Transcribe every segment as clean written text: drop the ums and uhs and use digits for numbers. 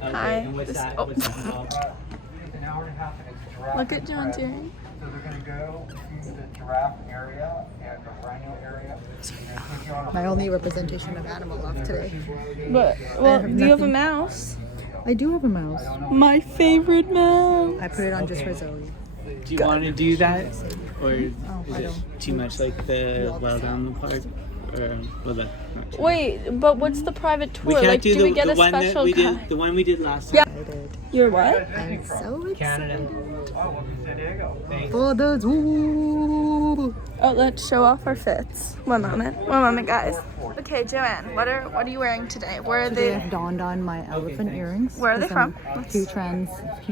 Hi. What's that? Oh. What's that called? It's an hour and a half and it's giraffe. Look at John's spread. earring. So they're going to go to the giraffe area and the rhino area. And take you on a My only representation of animal love today. But, well, do you have a mouse? I do have a mouse. My favorite mouse. I put it on just for Zoe. Do you want to do that, or is I it don't. too much like the Wild Animal Park? Or well, that. Not too Wait, but what's the private tour? We can't Like, do do we the, get the a one that special we guide? did. The one we did last Yeah. time. I did. You're what? I'm so excited. Canada. Oh, welcome to San Diego. For the zoo. Oh, let's show off our fits. One moment, guys. Okay, Joanne, what are you wearing today? Where are Today they? I've donned on my elephant earrings. Where are they because from? I'm huge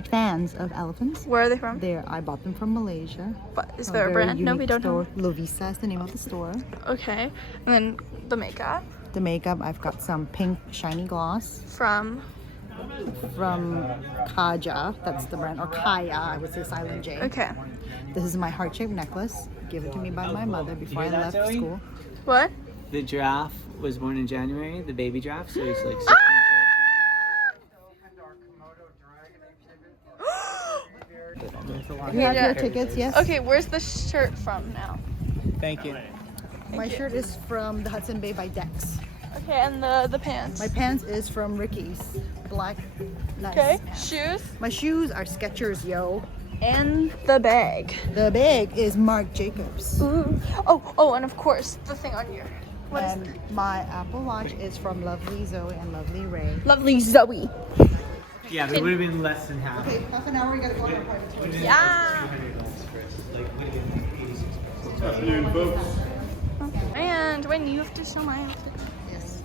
fans of elephants. Where are they from? I bought them from Malaysia. What, is A there a very brand? No, we unique don't store. know. Lovisa is the name of the store. Okay, and then the makeup The makeup, I've got some pink shiny gloss from. from Kaja. That's the brand. Or Kaya, I would say silent J. Okay. This is my heart-shaped necklace, given to me by my mother before I hear that, left Zoe? school. What? The giraffe was born in January. The baby giraffe, so he's like 6 Ah! And our Komodo dragon exhibit. months old. You have Yeah. your tickets, yes? Okay, where's the shirt from now? Thank you. My shirt is from the Hudson Bay by Dex. Okay, and the pants. My pants is from Ricky's. Black. Nice. Okay, shoes My shoes are Skechers, yo. and the bag. The bag is Marc Jacobs. Ooh. Oh, and of course the thing on your. What is And my Apple Watch is from Lovely Zoe and Lovely Ray. Lovely Zoe. Yeah, but it would have been less than half. Okay, half an hour, we gotta go on our private tour. Yeah. Afternoon, folks. And when you have to show my outfit. Yes.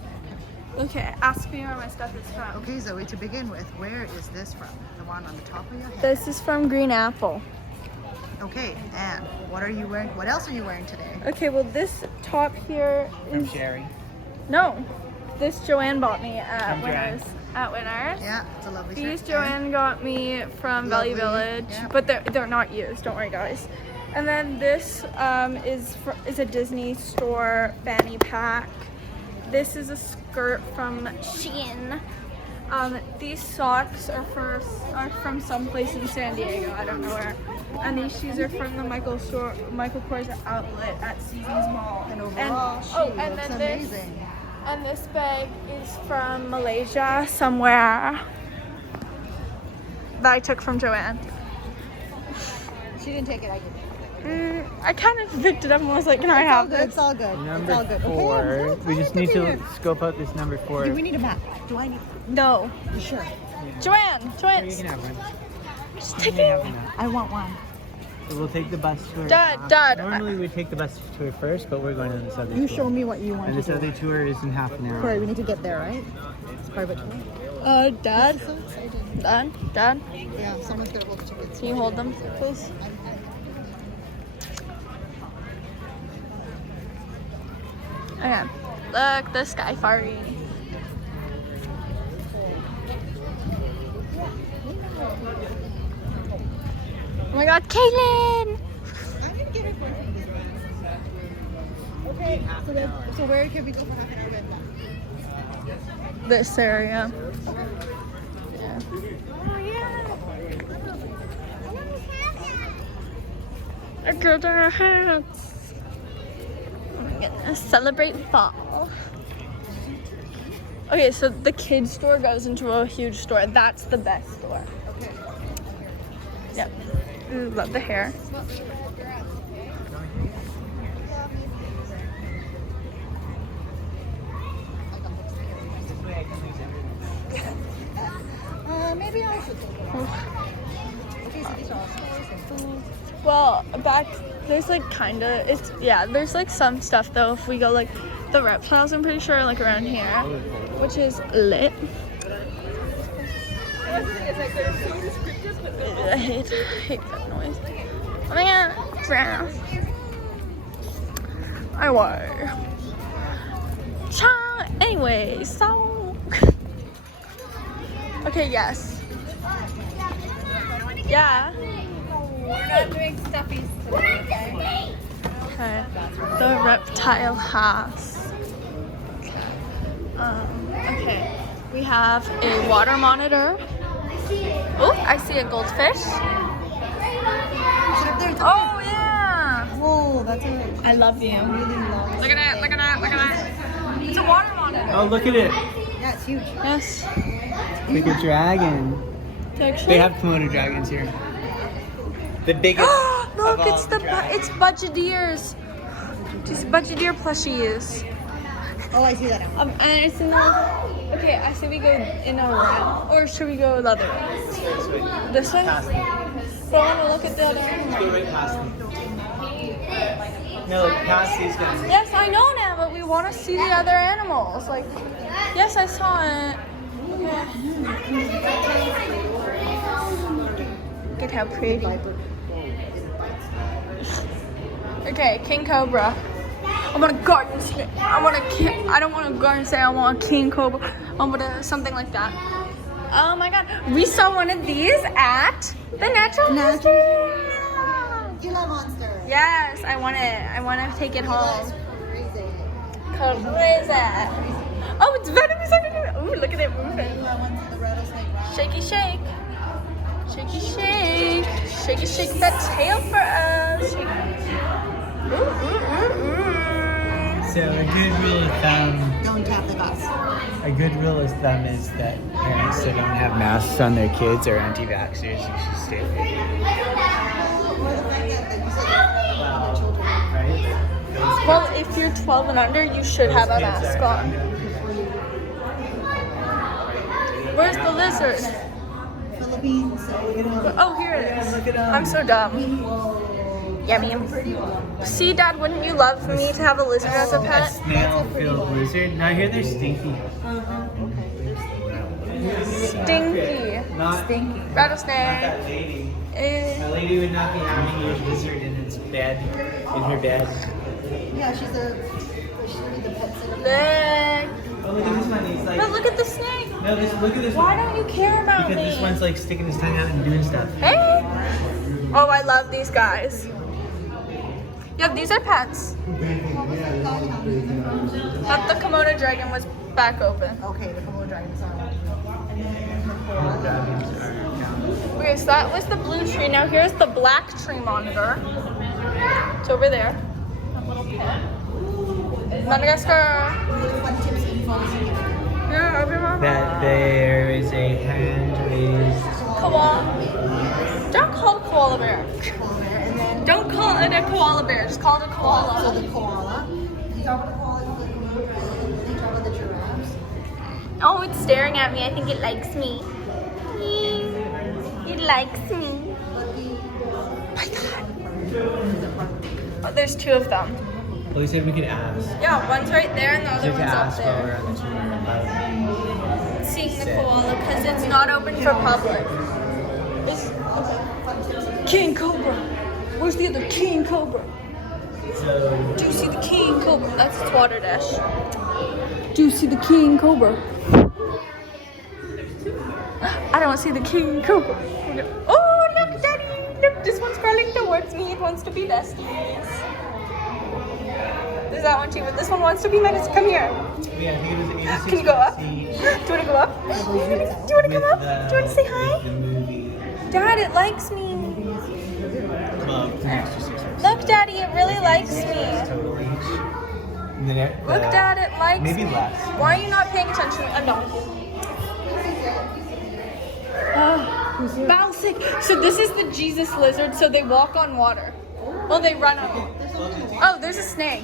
Okay, ask me where my stuff is from. Okay, Zoe, to begin with, where is this from? The one on the top of your head? This is from Green Apple. Okay, and what are you wearing? What else are you wearing today? Okay, well this top here From is Sherry. no. This Joanne bought me at From Joanne. Winners. At Winners. Yeah, it's a lovely These shirt. Joanne got me from Valley Lovely, Village, yeah. but they're not used. Don't worry, guys. And then this is a Disney store fanny pack. This is a skirt from Shein. These socks are from someplace in San Diego. I don't know where. And these shoes are from the Michael Kors outlet at Seasons Mall. And overall, she and looks then amazing. And this bag is from Malaysia somewhere that I took from Joanne. She didn't take it, I did. I kind of picked it up and was like, can I have this? It's all good. Number it's all good. 4. Okay, We just need to continue. scope out this number 4. Do we need a map? Do I need? No. You sure? Joanne, You can have one. just You take can it. have one. I want one. So we'll take the bus tour. Dad, Normally we take the bus tour first, but we're going on this other You tour. show me what you want And to this do. other tour is in half an hour. Corey, we need to get there, right? It's private tour. Dad, So excited. Dad, Yeah, someone's gonna book tickets. can you hold them, please? Okay, look, the Sky Fari. Oh my God, Kaylin! I need to get it for Okay, so where can we go for half an hour then? This area. Yeah. I got our hats. I'm gonna celebrate fall. Okay, so the kids store goes into a huge store. That's the best store. Okay. Yep. Ooh, love the hair. Maybe I should take it. Okay, so these are all Well, back there's like there's like some stuff though. If we go like the reptiles, I'm pretty sure like around here, which is lit. I hate that noise. Oh my God, drown. I were. Anyway, so okay, yes. Yeah. We're not doing stuffies today, okay? Okay. The reptile house. Okay. Okay. We have a water monitor. Oh, I see a goldfish. Oh yeah. Whoa, that's a I love you. really long. Look at it, look at it, look at it. It's a water monitor. Oh, look at it. Yeah, it's huge. Yes. Like a dragon. They have Komodo dragons here. The biggest. Look, of all it's the the dragons. it's Budgeteers. These Budgeteer plushies. Oh, I see that now. And it's in the. Okay, I say we go in a round, or should we go the other way? This way. Past them. But I want to look at the other Let's one. go right past them. No, like past these guys. Yes, I know now, but we want to see the other animals. Like, yes, I saw it. Okay. Look at how pretty. Okay, king cobra. I want a garden snake. I don't want a garden snake. I want a king cobra. I want something like that. Oh my god, we saw one of these at the Natural History. Gila monster. Yes, I want it. I want to take it home. Crazy. Crazy. Oh, it's venomous. Ooh, look at it moving. That one's the rattlesnake. Shaky shake. Shaky shake. Shaky shake that tail for us. Ooh, ooh, ooh, ooh. So a good rule of thumb. Don't tap the bus. A good rule of thumb is that parents that don't have masks on their kids are anti-vaxxers. You should stay away. Or the fact that you said the children. Right? Well, if you're 12 and under, you should have a mask on. Where's the lizard? Philippines. So we're gonna. Oh, here it is. I'm so dumb. Yummy. See, Dad, wouldn't you love for me to have a lizard as a A pet? snail-filled lizard. Now here they're stinky. Stinky. Not Rattlesnake. that lady. Eh. A lady would not be having a lizard in its bed, in her bed. Yeah, she's the pet sitter. Look. Oh, look at this one. He's like. But look at the snake. No, look at this Why one. don't you care about Because me? this one's like sticking his tongue out and doing stuff. Hey. Oh, I love these guys. Yeah, these are pets. But the Komodo dragon was back open. Okay, the Komodo dragon's on. Dragons are down. Okay, so that was the blue tree. Now here's the black tree monitor. It's over there. That little pet. Madagascar. Yeah, everyone. That there is a hand raised. Koala. Don't call it a koala bear. And then Don't call it a koala bear. Just call it a so koala. the koala. You talk about the koala, the Komodo dragon, and then you talk about the giraffes. Oh, it's staring at me. I think it likes me. It likes me. My God. Oh, there's two of them. Well, he said we could ask. Yeah, one's right there and the We other could one's up ask while we're there. on the tour about. Seeing the koala because it's not open for public. It's King Cobra. Where's the other King Cobra? So, Do you see the King Cobra? That's its water dish. Do you see the King Cobra? I don't see the King Cobra. Oh, look, Daddy. Look, this one's crawling towards me. It wants to be besties. There's that one too, but this one wants to be menaced. Come here. yeah, I think it was 86. Can you go up? Do seat you want to go up? Do you want to come up? Do you want to say hi? With the movie Dad, it likes me. Club, the extra 6 hours. Look, Daddy, it really likes me. Total each. And then Look, Dad, it likes maybe me. less. Why are you not paying attention? I'm not. Balsic. So this is the Jesus lizard. So they walk on water. Well, they run on. Oh, there's a snake.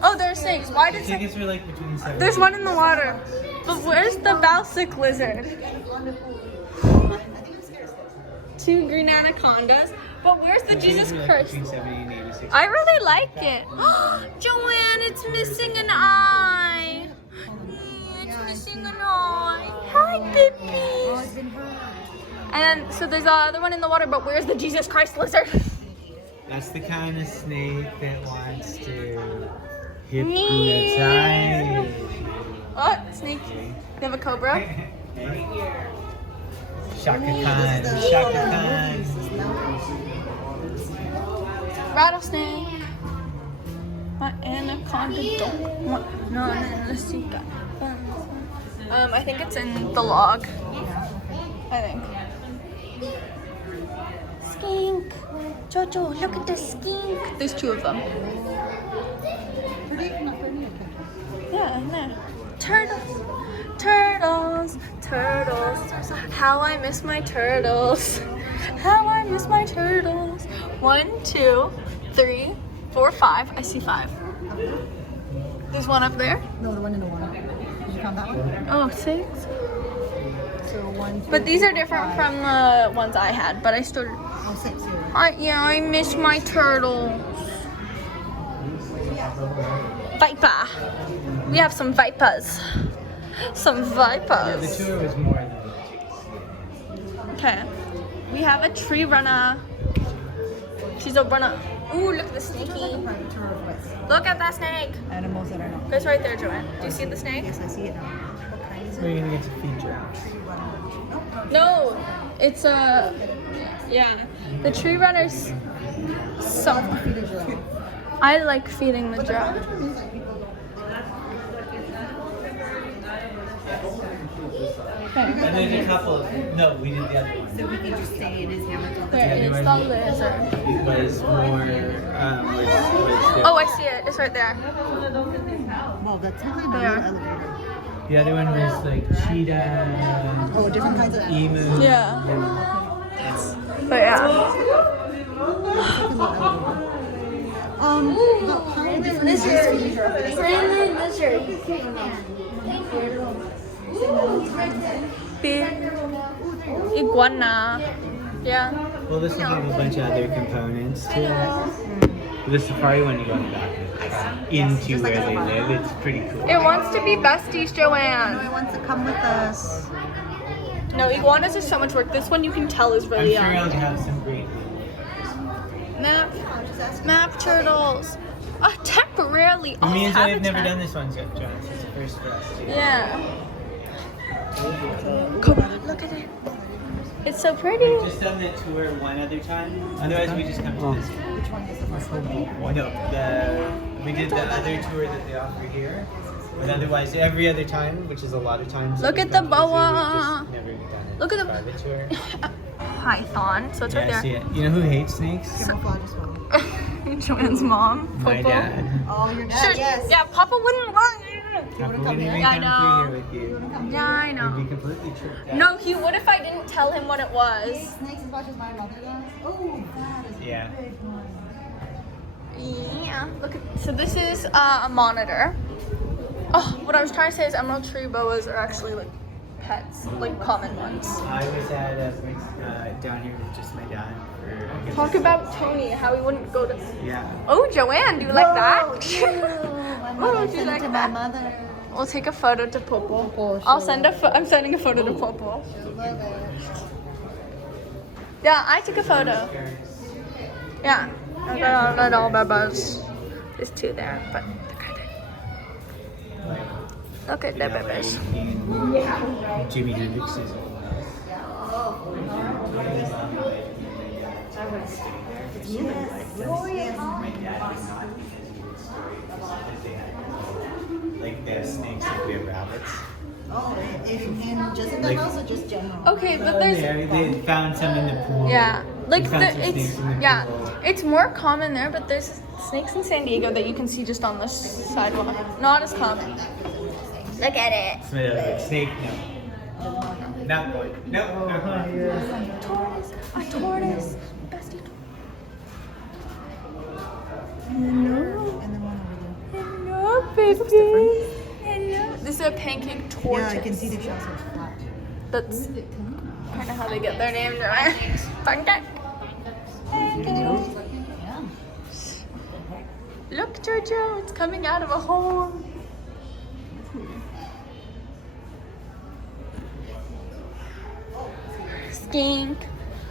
Oh, there are snakes. Why did Tickets were like between 7. there's one in the water? But where's the Balsic lizard? 2 green anacondas. But where's the Jesus Christ? Between 70 and 86. I really like it. Joanne, it's missing an eye. It's missing an eye. Hi, babies. And then, so there's the other one in the water, but where's the Jesus Christ lizard? That's the kind of snake that wants to hypnotize. What? Snake? You have a cobra? Shaka Khan. Shaka Khan. Rattlesnake. My anaconda don't want none unless you got guns. I think it's in the log. I think. Skink. Jojo, look at the skink. There's 2 of them. Yeah, in there. Turtles. Turtles. Turtles. How I miss my turtles. How I miss my turtles. 1, 2, 3, 4, 5. I see 5. There's one up there. No, the one in the water. Did you count that one? Oh, 6. So 1, 2, But these are 3, 4, different 5. from the ones I had. But I still. Oh, 6 here. I miss my turtles. Viper. We have some vipers. Some The vipers. tour was more than Okay. We have a tree runner. She's a runner. Ooh, look at the snakey. Private tour of what? Look at that snake. Animals that are not. It's right there, Joanne. Do you see the snake? Yes, I see it now. What kind is We're it? gonna get to feature. No, it's a. Yeah. The tree runner's. So. I like feeding the giraffe. And there's a couple. No, we did the other one. So we can just stay in his hammock all the Where it's the lizard. It was more. Oh, I see it. It's right there. Well, that's not the There. elevator. The other one was like cheetah, Oh, different kinds of animals. emu. Yeah. But yeah. But how different is this? Big iguana. Yeah. Well, this will have a bunch of other components to it. The safari one you go in the back into where they live. It's pretty cool. It wants to be besties, No, Joanne. it wants to come with us. No, iguanas are so much work. This one you can tell is I'm really sure young. you'll have some great. Map turtles. Temporarily. It means that I've never habitat. done this one yet, John. It's the first for us too. Yeah. Come on, look at it. It's so pretty. We've just done that tour one other time. Otherwise, we just come to this. Which one is the first one? No, we did the other tour that they offer here. But otherwise, every other time, which is a lot of times. Look that at the we've done to boa. we've just never done it. Look at the- private tour. Python. So it's Yeah, I right see there. it. You know who hates snakes? Camouflage as well. Joanne's mom. My Popo. dad. Oh, your dad, Sure. yes. Yeah, Papa wouldn't want it. Papa wouldn't even I come know. through here with you. Yeah, I You'd know. be completely tripped out. No, he would if I didn't tell him what it was. Snakes as much as my mother does. Oh, that is Yeah. a big one. Yeah. Look at. So this is a monitor. Oh, what I was trying to say is emerald tree boas are actually like pets, like common ones. I was at down here with just my dad for. I guess, Talk about Tony, how he wouldn't go to. Yeah. Oh, Joanne, do you like that? My Oh, mother do you sent it like to that? my mother. We'll take a photo to Popo. Popo, I'll sure. send I'm sending a photo to Popo. She'll love it. Yeah, I took a photo. Yeah. I got little babies. There's 2 there, but look at the babies. Jimi Hendrix is. Like they have snakes, like we have rabbits. Oh, in just in the Like- house or just general? Okay, but there's They found some in the pool. yeah, like We found some it's snakes in the yeah, pool. it's more common there, but there's snakes in San Diego that you can see just on the sidewalk. Not as common. Look at it. Smell it. Snake, no. Not one. No. Tortoise, a tortoise, bestie. Hello. And then one over there. Hello, baby. Hello. This is a pancake tortoise. Yeah, I can see the shells are flat. That's kind of how they get their name, right? Pancake. Pancake. Look, Jojo, it's coming out of a hole. Skink.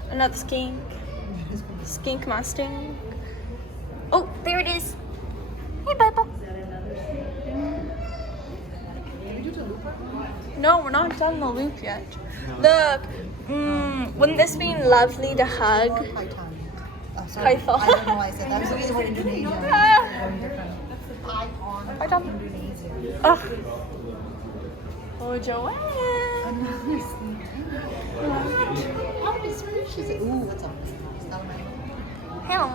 Another skink. Skink Mustang. Oh, there it is. Hey, Bubba. No, we're not done the loop yet. Look, wouldn't this be lovely to hug? Python. Oh, sorry. Python. I don't know why I said that. I was looking at Indonesia. Ah. Very different. Python. Python. Indonesia. Ugh. Oh, Joanne. Oh, it's pretty. She said, ooh, what's up? Hello.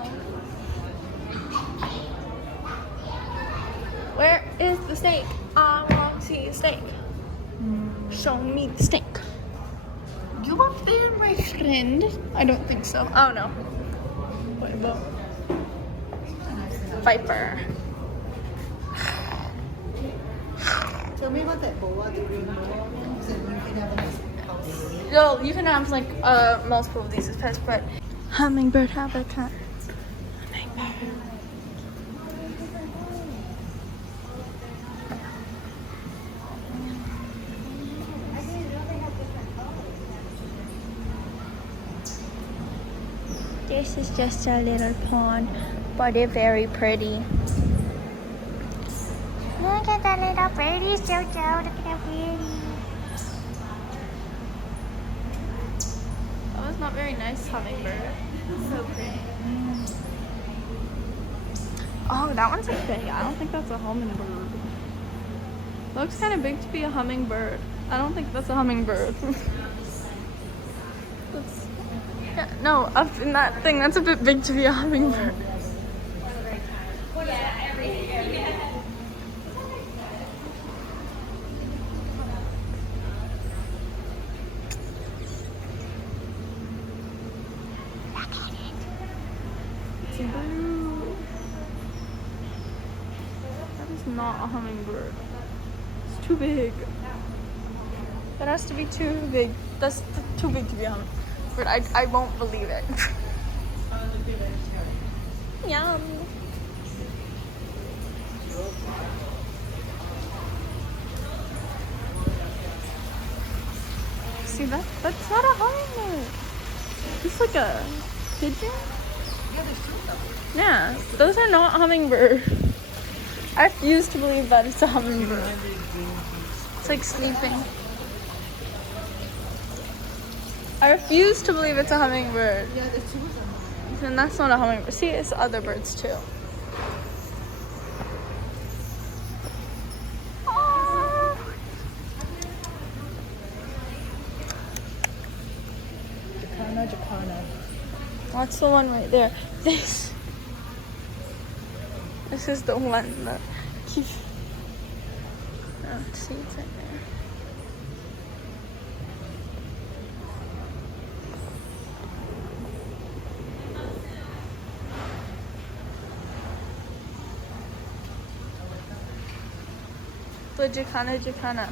Where is the steak? I want to see a steak. Show me the steak. You up there, my friend? I don't think so. Oh no. Wait, well. Viper. Tell me about that boa, the green boa. You said you could have a nice house. Yo, you can have like multiple of these as pets, but hummingbird habitat. Hummingbird. This is just a little pond, but it's very pretty. Look at that little birdie, Jojo. Look at that birdie. That was not very nice, hummingbird. So pretty. Oh, that one's a big. I don't think that's a hummingbird. Looks kind of big to be a hummingbird. I don't think that's a hummingbird. That's, yeah, no, up in that thing, that's a bit big to be a hummingbird. It's blue. That is not a hummingbird. It's too big. That has to be too big. That's too big to be a hummingbird. I won't believe it. Yum. See that? That's not a hummingbird. It's like a pigeon. Yeah, there's two of them. Yeah, those are not hummingbird. I refuse to believe that it's a hummingbird. It's like sleeping. I refuse to believe it's a hummingbird. Yeah, there's two of them. And that's not a hummingbird. See, it's other birds too. Aww. Jacana. What's the one right there? This is the one that keeps. Oh, see, it's right there. The Jacana.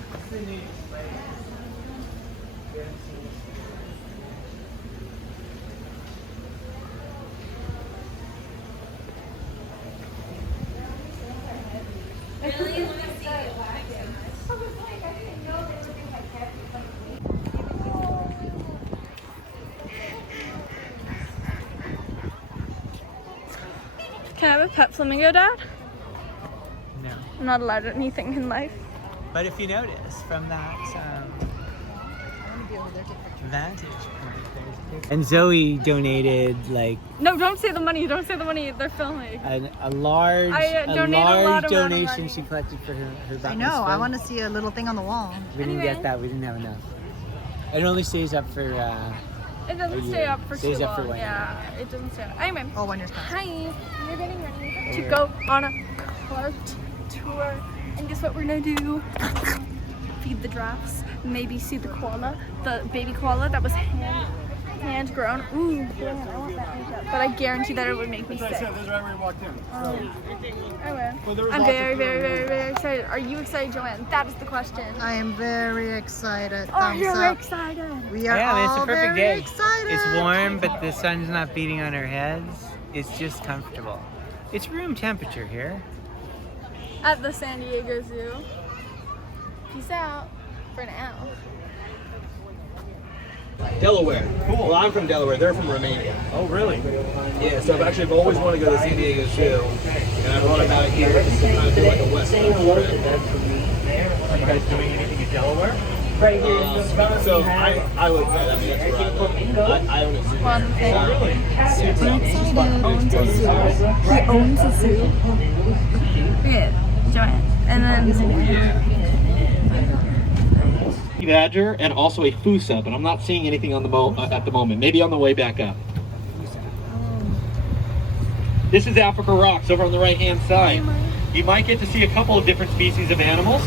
Can I have a pet flamingo, Dad? No. I'm not allowed anything in life. But if you notice from that vantage point, and Zoe donated like No, don't say the money. Don't say the money. They're filming. a large, I donate a lot amount of donation money. she collected for her bat I know. mitzvah. I want to see a little thing on the wall. We didn't Anyway. get that. We didn't have enough. It only stays up for. It doesn't A stay year. up for Stays too up for long. 1 year. Yeah, it doesn't stay up. Anyway, Oh, 1 year's time. hi. We're getting ready to We're- go on a cart tour. And guess what we're gonna do? Feed the giraffes. Maybe see the koala, the baby koala that was hand grown. Ooh, man, I want that makeup. But I guarantee that it would make me sick. This is right where you walked in. Anyway, Well, there was I'm lots of very, people very, there. very, very excited. Are you excited, Joanne? That is the question. I am very excited. Are Thumbs you up. excited? We are Yeah, it's all a perfect very day. excited. It's warm, but the sun's not beating on our heads. It's just comfortable. It's room temperature here. At the San Diego Zoo. Peace out for now. Delaware. Cool. Well, I'm from Delaware. They're from Romania. Oh, really? Yeah, so I've always wanted to go to San Diego Zoo, and I brought them out here to do like a West Coast trip. Are you guys doing anything in Delaware? So I live there. I mean, that's where I live. I own a zoo. One thing. Really? He owns a zoo. Look at Joanne. And then badger and also a fossa, but I'm not seeing anything on the at the moment. Maybe on the way back up. This is Africa Rocks over on the right-hand side. You might get to see a couple of different species of animals,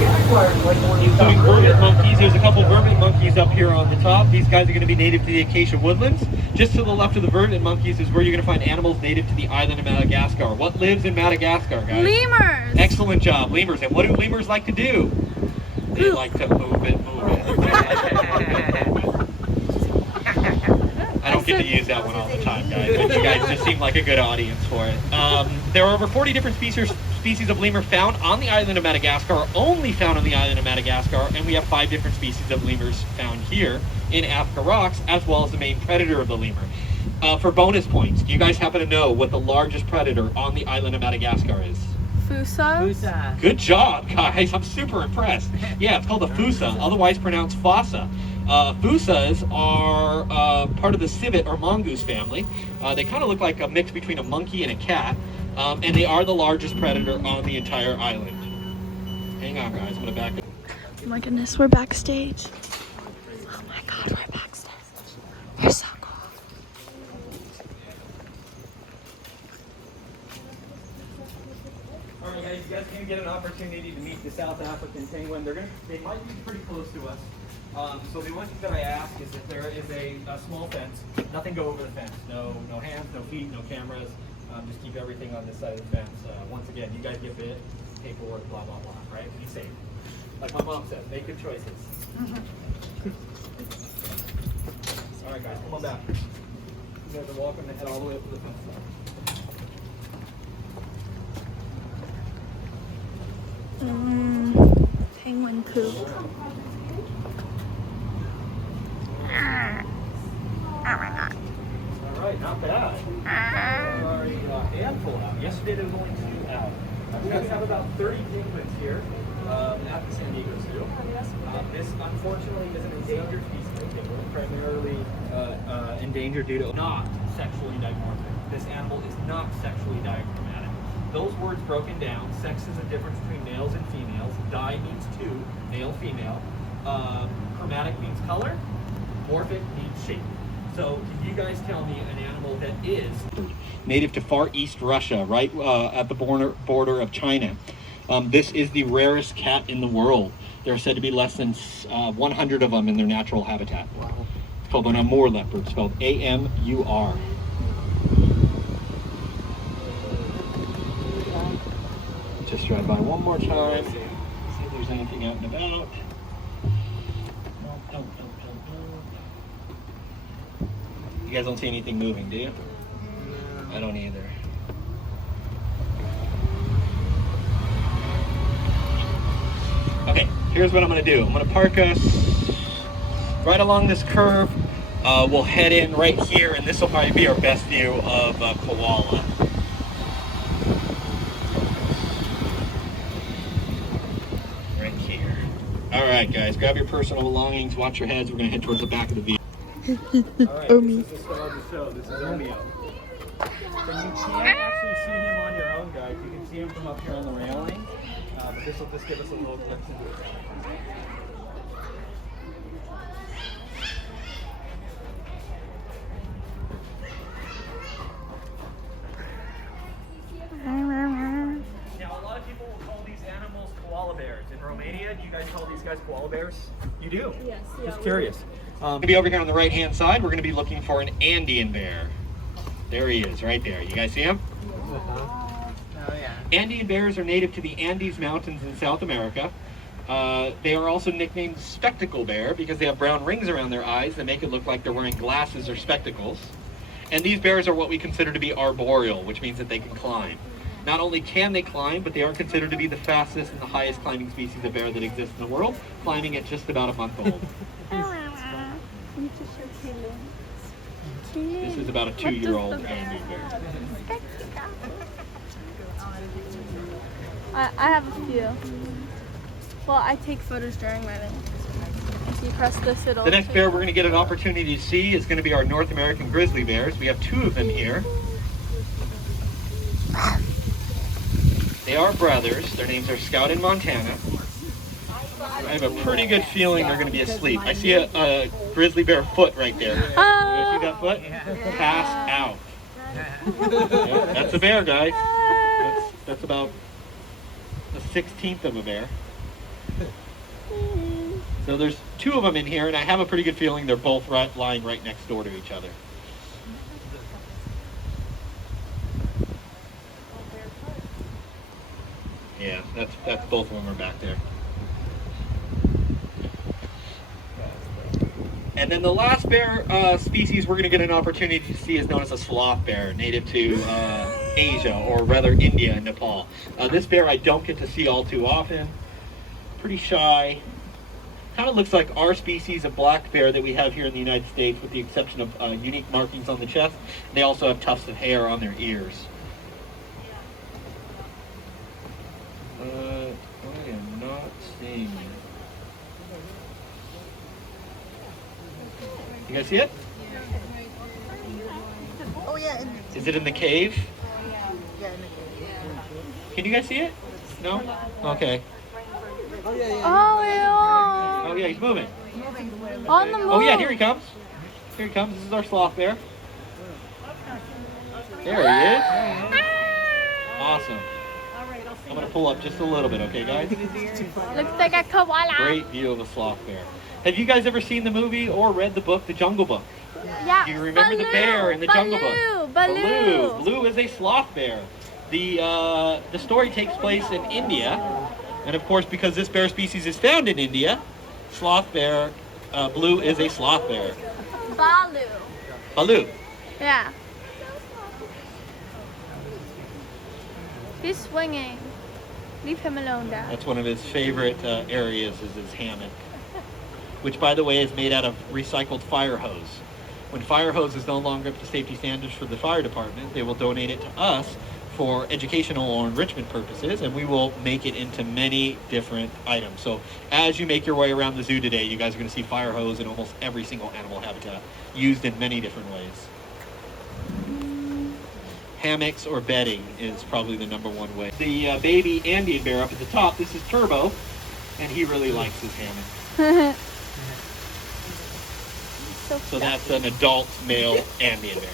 including vervet monkeys. There's a couple of vervet monkeys up here on the top. These guys are going to be native to the acacia woodlands. Just to the left of the vervet monkeys is where you're going to find animals native to the island of Madagascar. What lives in Madagascar, guys? Lemurs. Excellent job, lemurs. And what do lemurs like to do? They like to move it. I don't get to use that one all the time, guys. But you guys just seem like a good audience for it. There are over 40 different species of lemur found on the island of Madagascar, only found on the island of Madagascar, and we have 5 different species of lemurs found here in Africa Rocks, as well as the main predator of the lemur. For bonus points, do you guys happen to know what the largest predator on the island of Madagascar is? Fossa. Good job, guys. I'm super impressed. Yeah, it's called a fossa, otherwise pronounced fossa. Fossas are part of the civet or mongoose family. They kind of look like a mix between a monkey and a cat, and they are the largest predator on the entire island. Hang on, guys. I'm going to back up. Oh my goodness, we're backstage. Oh my god, we're backstage. You're so cool. Alright guys, you guys can get an opportunity to meet the South African penguin. They might be pretty close to us. So the one thing that I ask is if there is a small fence, nothing go over the fence. No hands, no feet, no cameras. Just keep everything on this side of the fence. Once again, you guys get bit, paperwork, blah, blah, blah, right? Be safe. Like my mom said, make good choices. Alright guys, come on back. You guys are welcome to head all the way up to the fence line. Penguin poop. Alright, not bad. Already a handful out. Yesterday there was only 2 out. We have about 30 penguins here at the San Diego Zoo. This unfortunately is an endangered species of penguin, primarily endangered due to not sexually dimorphic. This animal is not sexually dichromatic. Those words broken down, sex is a difference between males and females. Di means 2, male, female. Chromatic means color. Morphic means shape. So can you guys tell me an animal that is native to Far East Russia, right at the border of China? This is the rarest cat in the world. There are said to be less than 100 of them in their natural habitat. It's called an Amur leopard, spelled A-M-U-R. Just drive by one more time, see if there's anything out and about. You guys don't see anything moving, do you? I don't either. Okay, here's what I'm gonna do. I'm gonna park us right along this curve. We'll head in right here, and this will probably be our best view of koala. Right here. All right, guys, grab your personal belongings, watch your heads. We're gonna head towards the back of the vehicle. Alright, this is the star of the show. This is Omeo. And you can't actually see him on your own, guys. You can see him from up here on the railing. But this will just give us a little glimpse into it. Now, a lot of people will call these animals koala bears. In Romania, do you guys call these guys koala bears? You do? Yes. Just curious. Going to be over here on the right hand side. We're going to be looking for an Andean bear. There he is, right there. You guys see him? Oh yeah. Andean bears are native to the Andes Mountains in South America. They are also nicknamed spectacle bear because they have brown rings around their eyes that make it look like they're wearing glasses or spectacles. And these bears are what we consider to be arboreal, which means that they can climb. Not only can they climb, but they are considered to be the fastest and the highest climbing species of bear that exists in the world, climbing at just about a month old. This is about a 2-year-old Andean bear. I have a few. Well, I take photos during my video. If you press this, it'll... The next bear we're going to get an opportunity to see is going to be our North American grizzly bears. We have 2 of them here. They are brothers. Their names are Scout and Montana. I have a pretty good feeling they're going to be asleep. I see a grizzly bear foot right there. You guys see that foot? Passed out. Yeah, that's a bear, guys. That's about a 1/16 of a bear. So there's 2 of them in here, and I have a pretty good feeling they're both lying right next door to each other. Yeah, that's both of them are back there. And then the last bear species we're going to get an opportunity to see is known as a sloth bear, native to Asia, or rather India and Nepal. This bear I don't get to see all too often. Pretty shy. Kind of looks like our species of black bear that we have here in the United States, with the exception of unique markings on the chest. They also have tufts of hair on their ears. I am not seeing it. You guys see it? Oh yeah. Is it in the cave? Can you guys see it? No? Okay. Oh, yeah. Oh yeah, he's moving. On the move. Oh yeah, here he comes. Here he comes. This is our sloth bear. There he is. Awesome. I'm going to pull up just a little bit, okay guys? Looks like a koala. Great view of a sloth bear. Have you guys ever seen the movie or read the book, The Jungle Book? Yeah. Do you remember the bear in the Jungle Book? Baloo. Baloo is a sloth bear. The story takes place in India, and of course, because this bear species is found in India, sloth bear, Baloo is a sloth bear. Baloo. Baloo. Yeah. He's swinging. Leave him alone, Dad. That's one of his favorite areas, is his hammock, which, by the way, is made out of recycled fire hose. When fire hose is no longer up to safety standards for the fire department, they will donate it to us for educational or enrichment purposes, and we will make it into many different items. So as you make your way around the zoo today, you guys are going to see fire hose in almost every single animal habitat, used in many different ways. Hammocks or bedding is probably the #1 way. The baby Andean bear up at the top, this is Turbo, and he really likes his hammock. So that's an adult male Andean bear,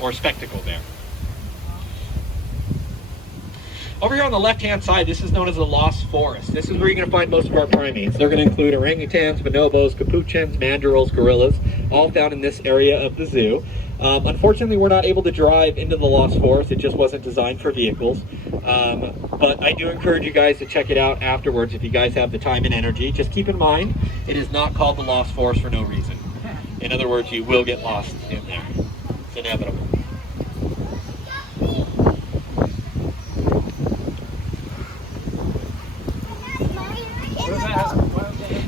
or spectacle bear. Over here on the left-hand side, this is known as the Lost Forest. This is where you're going to find most of our primates. They're going to include orangutans, bonobos, capuchins, mandrills, gorillas, all found in this area of the zoo. Unfortunately, we're not able to drive into the Lost Forest. It just wasn't designed for vehicles. But I do encourage you guys to check it out afterwards if you guys have the time and energy. Just keep in mind, it is not called the Lost Forest for no reason. In other words, you will get lost in there. It's inevitable.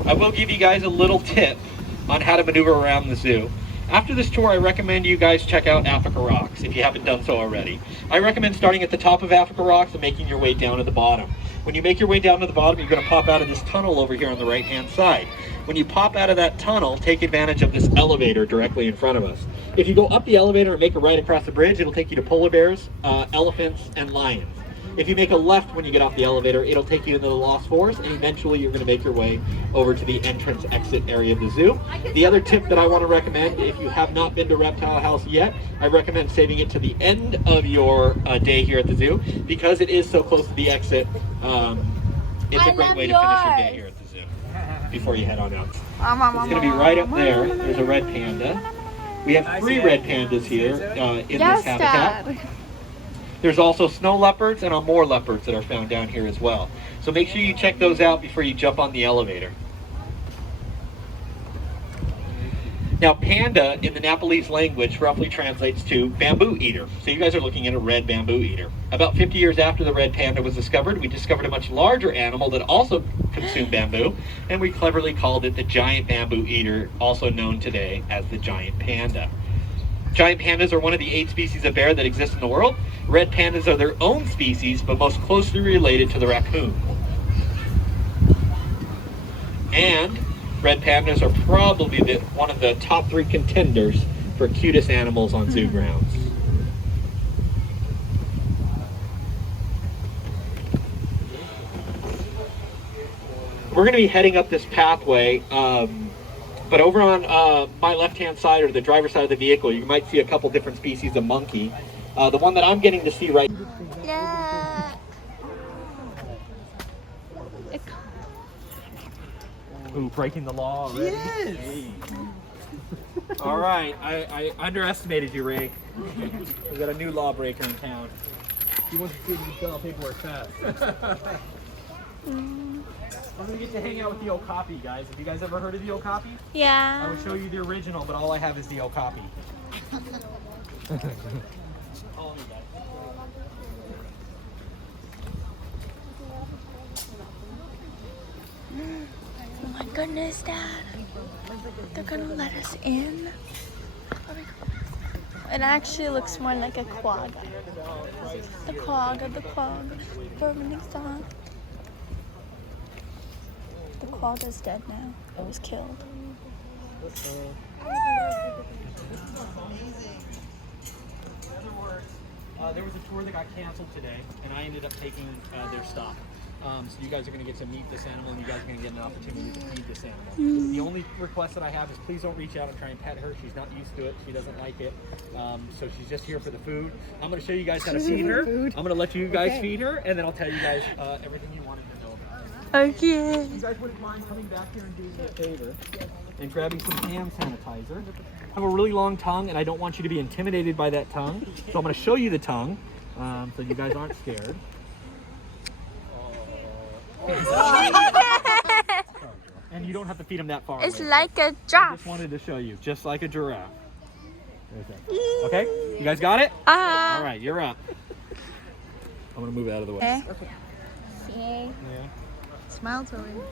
I will give you guys a little tip on how to maneuver around the zoo. After this tour, I recommend you guys check out Africa Rocks if you haven't done so already. I recommend starting at the top of Africa Rocks and making your way down to the bottom. When you make your way down to the bottom, you're going to pop out of this tunnel over here on the right-hand side. When you pop out of that tunnel, take advantage of this elevator directly in front of us. If you go up the elevator and make a right across the bridge, it'll take you to polar bears, elephants, and lions. If you make a left when you get off the elevator, it'll take you into the Lost Forest, and eventually you're going to make your way over to the entrance exit area of the zoo. The other tip that I want to recommend, if you have not been to Reptile House yet, I recommend saving it to the end of your day here at the zoo, because it is so close to the exit. It's a great way to finish your day here at the zoo before you head on out. It's going to be right up there. There's a red panda. We have 3 red pandas here in this habitat. Dad. There's also snow leopards and more leopards that are found down here as well. So make sure you check those out before you jump on the elevator. Now, panda in the Nepalese language roughly translates to bamboo eater. So you guys are looking at a red bamboo eater. About 50 years after the red panda was discovered, we discovered a much larger animal that also consumed bamboo, and we cleverly called it the giant bamboo eater, also known today as the giant panda. Giant pandas are one of the 8 species of bear that exist in the world. Red pandas are their own species, but most closely related to the raccoon. And red pandas are probably one of the top 3 contenders for cutest animals on zoo grounds. we're going to be heading up this pathway. But over on my left-hand side, or the driver's side of the vehicle, you might see a couple different species of monkey. The one that I'm getting to see right Yeah. Ooh, breaking the law already? Yes! Hey. All right, I underestimated you, Ray. We got a new lawbreaker in town. He wants to see if he can fill out paperwork fast. I'm gonna get to hang out with the Okapi, guys. Have you guys ever heard of the Okapi? I Yeah. would show you the original, but all I have is the Okapi. All of you guys. Oh my goodness, Dad. They're gonna let us in. It actually looks more like a quagga. The quagga, the quagga. Burgundy song. The quagga's dead now. It was killed. There was a tour that got canceled today, and I ended up taking their stock. So you guys are going to get to meet this animal, and you guys are going to get an opportunity to feed this animal. The only request that I have is please don't reach out and try and pet her. She's not used to it. She doesn't like it. So she's just here for the food. I'm going to show you guys how to feed her. I'm going to let you guys feed her, and then I'll tell you guys everything you wanted to know about her. Okay. You guys wouldn't mind coming back here and doing me a favor and grabbing some hand sanitizer. I have a really long tongue, and I don't want you to be intimidated by that tongue. So I'm going to show you the tongue, so you guys aren't scared. And you don't have to feed them that far It's away. like a I giraffe. just wanted to show you, just like a giraffe. Okay, you guys got it? All right, you're up. I'm gonna move it out of the way. Okay. Yeah. Smile to him.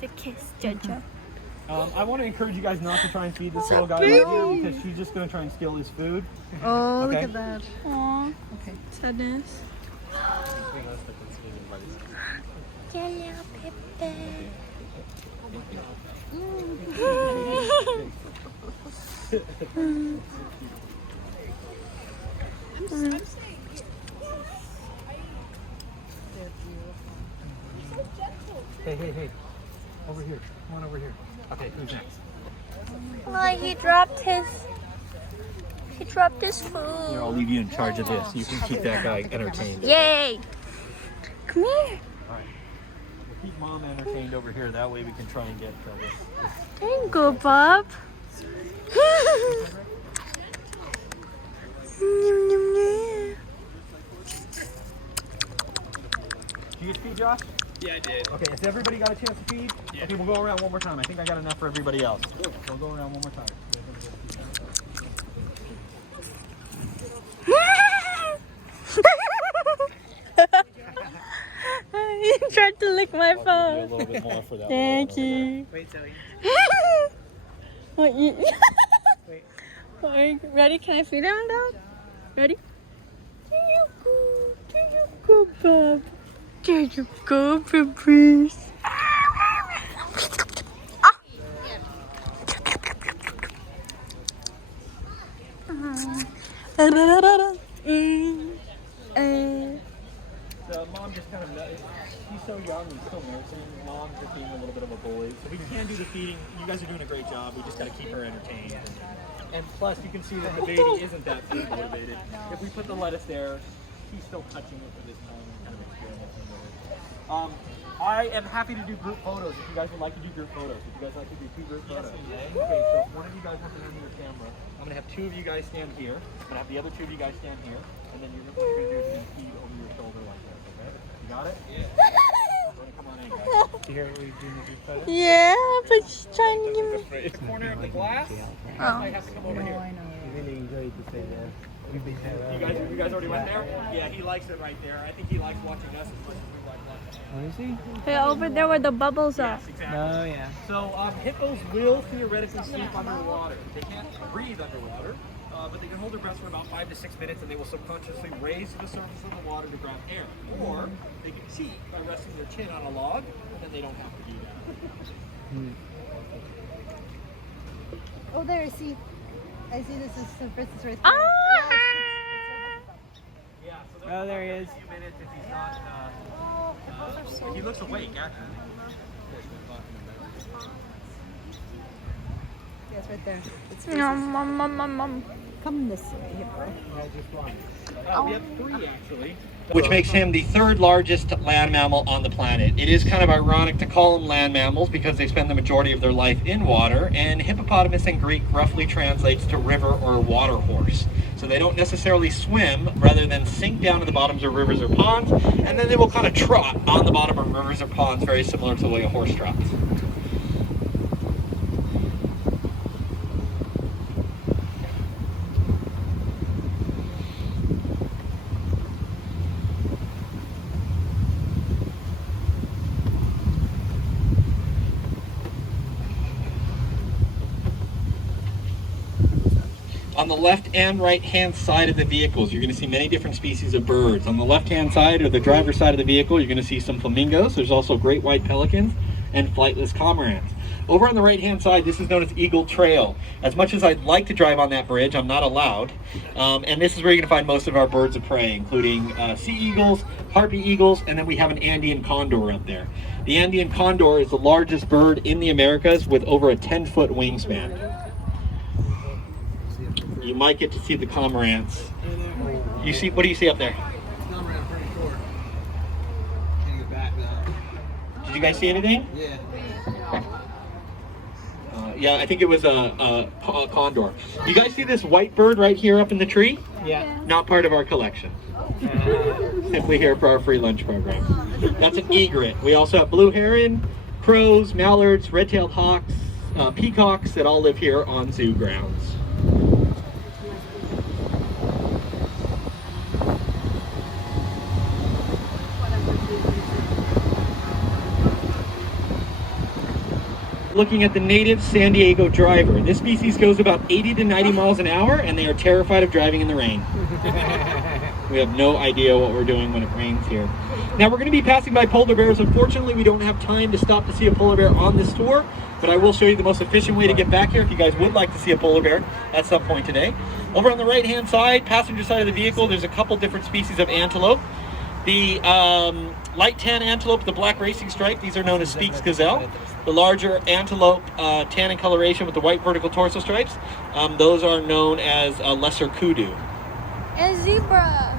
The kiss, Jojo. I want to encourage you guys not to try and feed this little guy right here because she's just gonna try and steal his food. Oh, Okay. look at that. Aww. Okay. Sadness. Yellow Pepe. Hey. Over here. Come on over here. Okay, who's next? Oh, he dropped his Here, food. I'll leave you in charge of this. You can keep that guy entertained. Yay! Come here. All right. We'll keep Mom entertained over here. That way we can try and get this. There you go, Bob. Did you get to feed Josh? Yeah, I did. Okay, has everybody got a chance to feed? Yeah. Okay, we'll go around one more time. I think I got enough for everybody else. So we'll go around one more time. He tried to lick my A phone. little bit more for that. Thank you. Wait, Zoe. What you? Are you ready? Can I feed him, Dad? Ready? There you go, Bob. There you go, baby. So Mom just kind of, he's so young, he's still nursing. Mom's just being a little bit of a bully. So we can do the feeding. You guys are doing a great job. We just got to keep her entertained. And plus, you can see that the baby isn't that food motivated. If we put the lettuce there, he's still touching it with his tongue and kind of experimenting with it. I am happy to do group photos if you guys would like to do group photos. If you guys like to do 2 group photos. Okay, so if one of you guys wants to hand me your camera, I'm going to have 2 of you guys stand here. I'm going to have the other 2 of you guys stand here. And then you're going to do is feed over your shoulder like this, okay? You got it? Yeah. Come on in, guys. You hear what we do in the group photo? Yeah, but she's trying to give me. The corner of the glass, you Oh. guys might have to come over here. Really enjoyed the stay there. We've been there. You guys already went there? Yeah, he likes it right there. I think he likes watching us as much as we like watching him. Oh, is he? Hey, over there where the bubbles are. Yes, exactly. Oh, yeah. So hippos will theoretically sleep underwater. They can't breathe underwater, but they can hold their breath for about 5 to 6 minutes, and they will subconsciously raise to the surface of the water to grab air. Or they can cheat by resting their chin on a log, and then they don't have to do that. Oh, there, I see. I see this is the surface right there. Ah! Yeah, so Oh, there he is. few minutes if he's not. He looks awake, actually. Yeah, it's right there. It's come this way, Hippo. We have 3 actually. Which makes him the 3rd largest land mammal on the planet. It is kind of ironic to call them land mammals because they spend the majority of their life in water, and hippopotamus in Greek roughly translates to river or water horse. So they don't necessarily swim, rather than sink down to the bottoms of rivers or ponds, and then they will kind of trot on the bottom of rivers or ponds, very similar to the way a horse trots. On the left and right hand side of the vehicles, you're going to see many different species of birds. On the left hand side, or the driver's side of the vehicle, you're going to see some flamingos. There's also great white pelicans and flightless cormorants. Over on the right hand side, this is known as Eagle Trail. As much as I'd like to drive on that bridge, I'm not allowed. And this is where you're going to find most of our birds of prey, including sea eagles, harpy eagles, and then we have an Andean condor up there. The Andean condor is the largest bird in the Americas with over a 10-foot wingspan. You might get to see the cormorants. You see, what do you see up there? Cormorant pretty short. Can you get back now? Did you guys see anything? Yeah. Yeah, I think it was a condor. You guys see this white bird right here up in the tree? Yeah. Not part of our collection. Simply here for our free lunch program. That's an egret. We also have blue heron, crows, mallards, red-tailed hawks, peacocks that all live here on zoo grounds. Looking at the native San Diego driver. This species goes about 80 to 90 miles an hour, and they are terrified of driving in the rain. We have no idea what we're doing when it rains here. Now we're going to be passing by polar bears. Unfortunately, we don't have time to stop to see a polar bear on this tour, but I will show you the most efficient way to get back here if you guys would like to see a polar bear at some point today. Over on the right hand side, passenger side of the vehicle, there's a couple different species of antelope. The light tan antelope, the black racing stripe, these are known as Speke's gazelle. The larger antelope, tan in coloration with the white vertical torso stripes, those are known as lesser kudu. And zebra.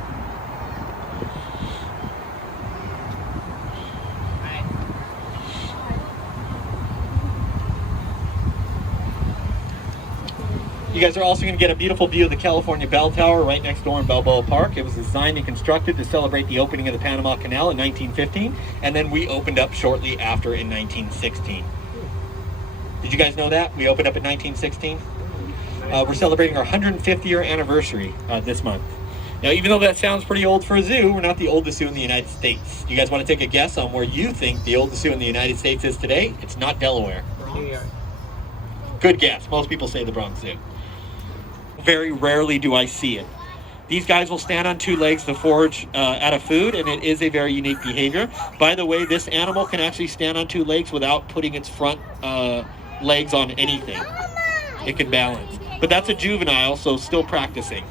You guys are also going to get a beautiful view of the California Bell Tower right next door in Balboa Park. It was designed and constructed to celebrate the opening of the Panama Canal in 1915, and then we opened up shortly after in 1916. Did you guys know that? We opened up in 1916. We're celebrating our 150th year anniversary this month. Now, even though that sounds pretty old for a zoo, we're not the oldest zoo in the United States. Do you guys want to take a guess on where you think the oldest zoo in the United States is today? It's not Delaware. New York. Good guess. Most people say the Bronx Zoo. Very rarely do I see it. These guys will stand on 2 legs to forage at a food, and it is a very unique behavior. By the way, this animal can actually stand on 2 legs without putting its front legs on anything. It can balance. But that's a juvenile, so still practicing.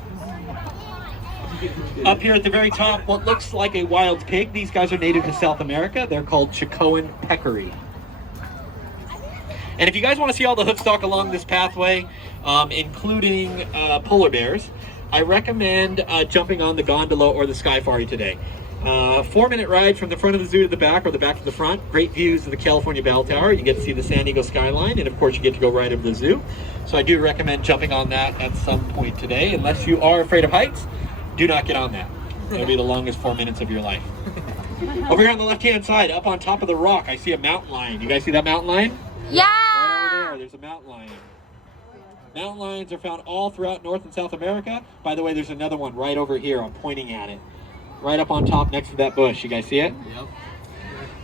Up here at the very top, what looks like a wild pig. These guys are native to South America. They're called Chicoan peccary. And if you guys want to see all the hoofstock along this pathway, including polar bears, I recommend jumping on the gondola or the Skyfari today. 4-minute ride from the front of the zoo to the back, or the back to the front. Great views of the California Bell Tower. You get to see the San Diego skyline, and of course you get to go right over the zoo. So I do recommend jumping on that at some point today. Unless you are afraid of heights, do not get on that. It'll be the longest 4 minutes of your life. Over here on the left-hand side, up on top of the rock, I see a mountain lion. You guys see that mountain lion? Yeah. Right over there, there's a mountain lion. Mountain lions are found all throughout North and South America. By the way, there's another one right over here. I'm pointing at it. Right up on top next to that bush. You guys see it? Yep.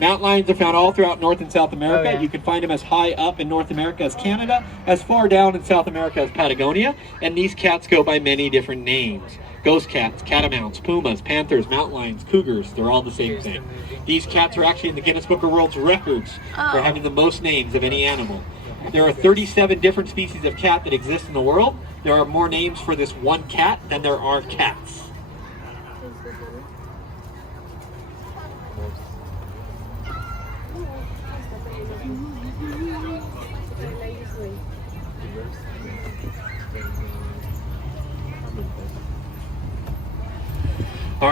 Mountain lions are found all throughout North and South America. Oh, yeah. You can find them as high up in North America as Canada, as far down in South America as Patagonia. And these cats go by many different names. Ghost cats, catamounts, pumas, panthers, mountain lions, cougars. They're all the same thing. These cats are actually in the Guinness Book of World Records for having the most names of any animal. There are 37 different species of cat that exist in the world. There are more names for this one cat than there are cats.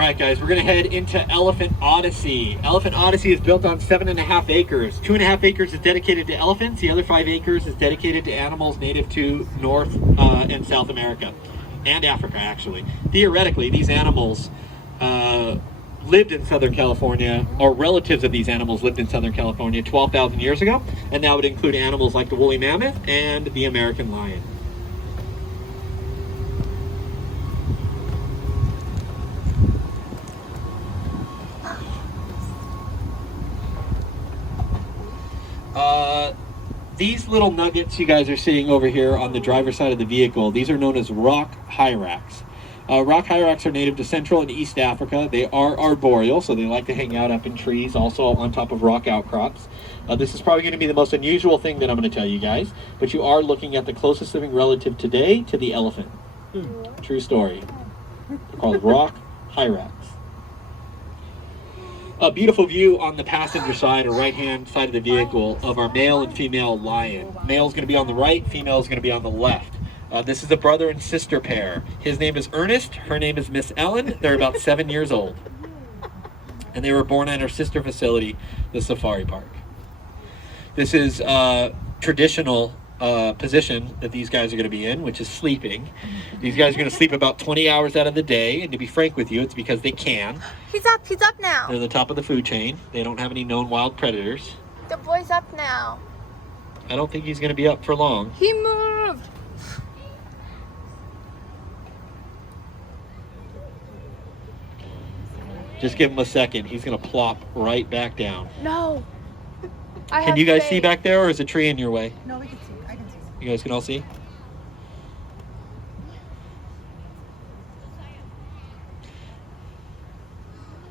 right, guys, we're gonna head into Elephant Odyssey. Elephant Odyssey is built on 7.5 acres. 2.5 acres is dedicated to elephants. The other 5 acres is dedicated to animals native to North and South America and Africa, actually. Theoretically, these animals lived in Southern California, or relatives of these animals lived in Southern California 12,000 years ago, and that would include animals like the woolly mammoth and the American lion. These little nuggets you guys are seeing over here on the driver's side of the vehicle, these are known as rock hyrax. Rock hyrax are native to Central and East Africa. They are arboreal, so they like to hang out up in trees, also on top of rock outcrops. This is probably going to be the most unusual thing that I'm going to tell you guys, but you are looking at the closest living relative today to the elephant. True story. They're called rock hyrax. A beautiful view on the passenger side or right-hand side of the vehicle of our male and female lion. Male is going to be on the right, female is going to be on the left. This is a brother and sister pair. His name is Ernest, her name is Miss Ellen. They're about 7 years old. And they were born at our sister facility, the Safari Park. This is a traditional position that these guys are going to be in, which is sleeping. These guys are going to sleep about 20 hours out of the day, and to be frank with you, it's because they can. He's up now. They're the top of the food chain. They don't have any known wild predators. The boy's up now. I don't think he's going to be up for long. He moved. Just give him a second. He's going to plop right back down. No. Can you guys see back there, or is a tree in your way? No, we can see. I can see. You guys can all see?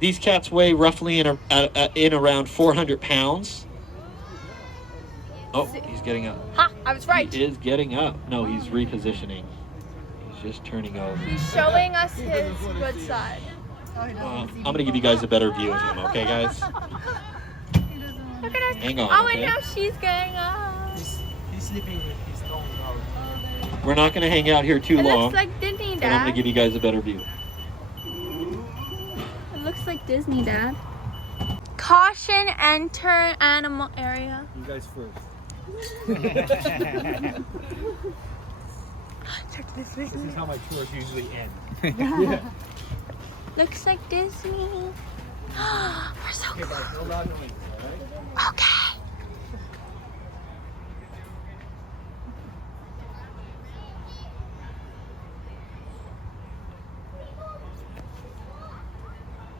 These cats weigh roughly in around 400 pounds. Oh, he's getting up. Ha! I was right. He is getting up. No, he's repositioning. He's just turning over. He's showing us his good side. I'm going to give you guys a better view of him, okay, guys? Look at us. Hang on, Oh, okay? and now she's getting up. He's sleeping with his tongue out. We're not going to hang out here too It long, looks like Disney, but I'm going Dad. to give you guys a better view. It looks like Disney, Dad. Caution, enter animal area. You guys first. This is how my tours usually end. Looks like Disney. We're so Okay, close. guys, no loud noise, alright? Okay.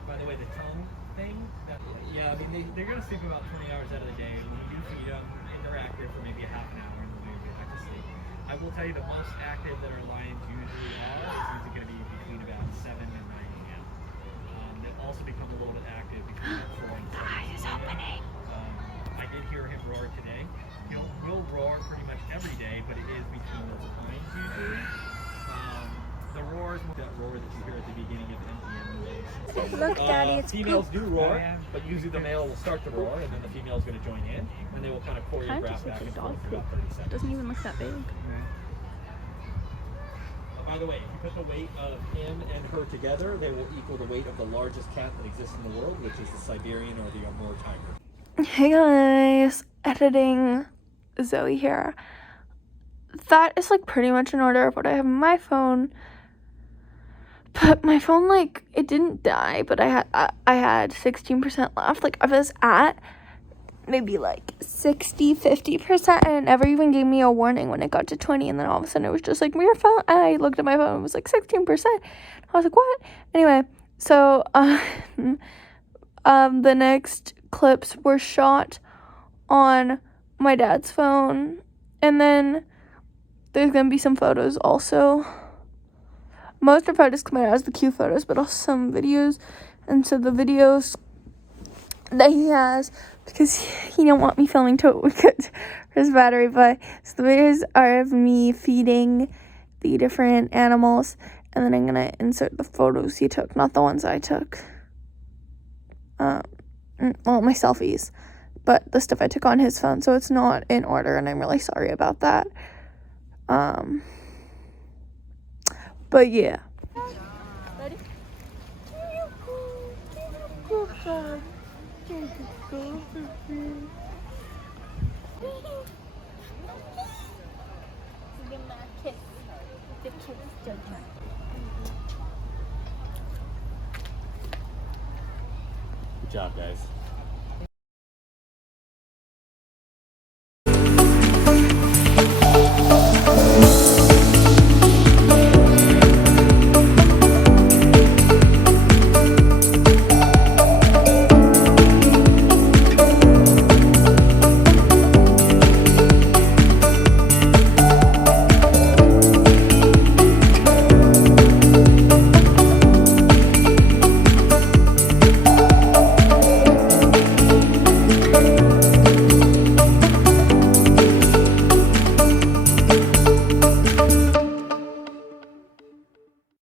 By the way, the tongue thing, yeah, I mean, they're going to sleep about 20 hours out of the day. When you do feed them, interact with for maybe a half an hour, and then they'll go back to sleep. I will tell you the most active that our lions usually are is usually going to be between about 7 and 9 a.m. They'll also become a little bit active between about 4 and 7. The eye is opening. I did hear him roar today. He'll roar pretty much every day, but it is between those times usually. The roars, that roar that you hear at the beginning of NPM movies. Look, Daddy, it's Females do roar, but usually the male will start to roar, and then the female is going to join in, and they will kind of choreograph back and forth for about 30 seconds. Doesn't even look that big. By the way, if you put the weight of him and her together, they will equal the weight of the largest cat that exists in the world, which is the Siberian or the Amur tiger. Hey guys, editing Zoe here. That is like pretty much in order of what I have on my phone. But my phone, like, it didn't die, but I had 16% left. Like, I was at maybe like 60-50%, and it never even gave me a warning when it got to 20, and then all of a sudden it was just like, your phone, and I looked at my phone and it was like 16%. I was like, what? Anyway, so the next clips were shot on my dad's phone, and then there's gonna be some photos also. Most are photos because my dad has the cute photos, but also some videos. And so the videos that he has, because he don't want me filming to his battery, but so the videos are of me feeding the different animals, and then I'm gonna insert the photos he took, not the ones I took. Well, my selfies, but the stuff I took on his phone, so it's not in order, and I'm really sorry about that. But yeah. Ready? job, guys.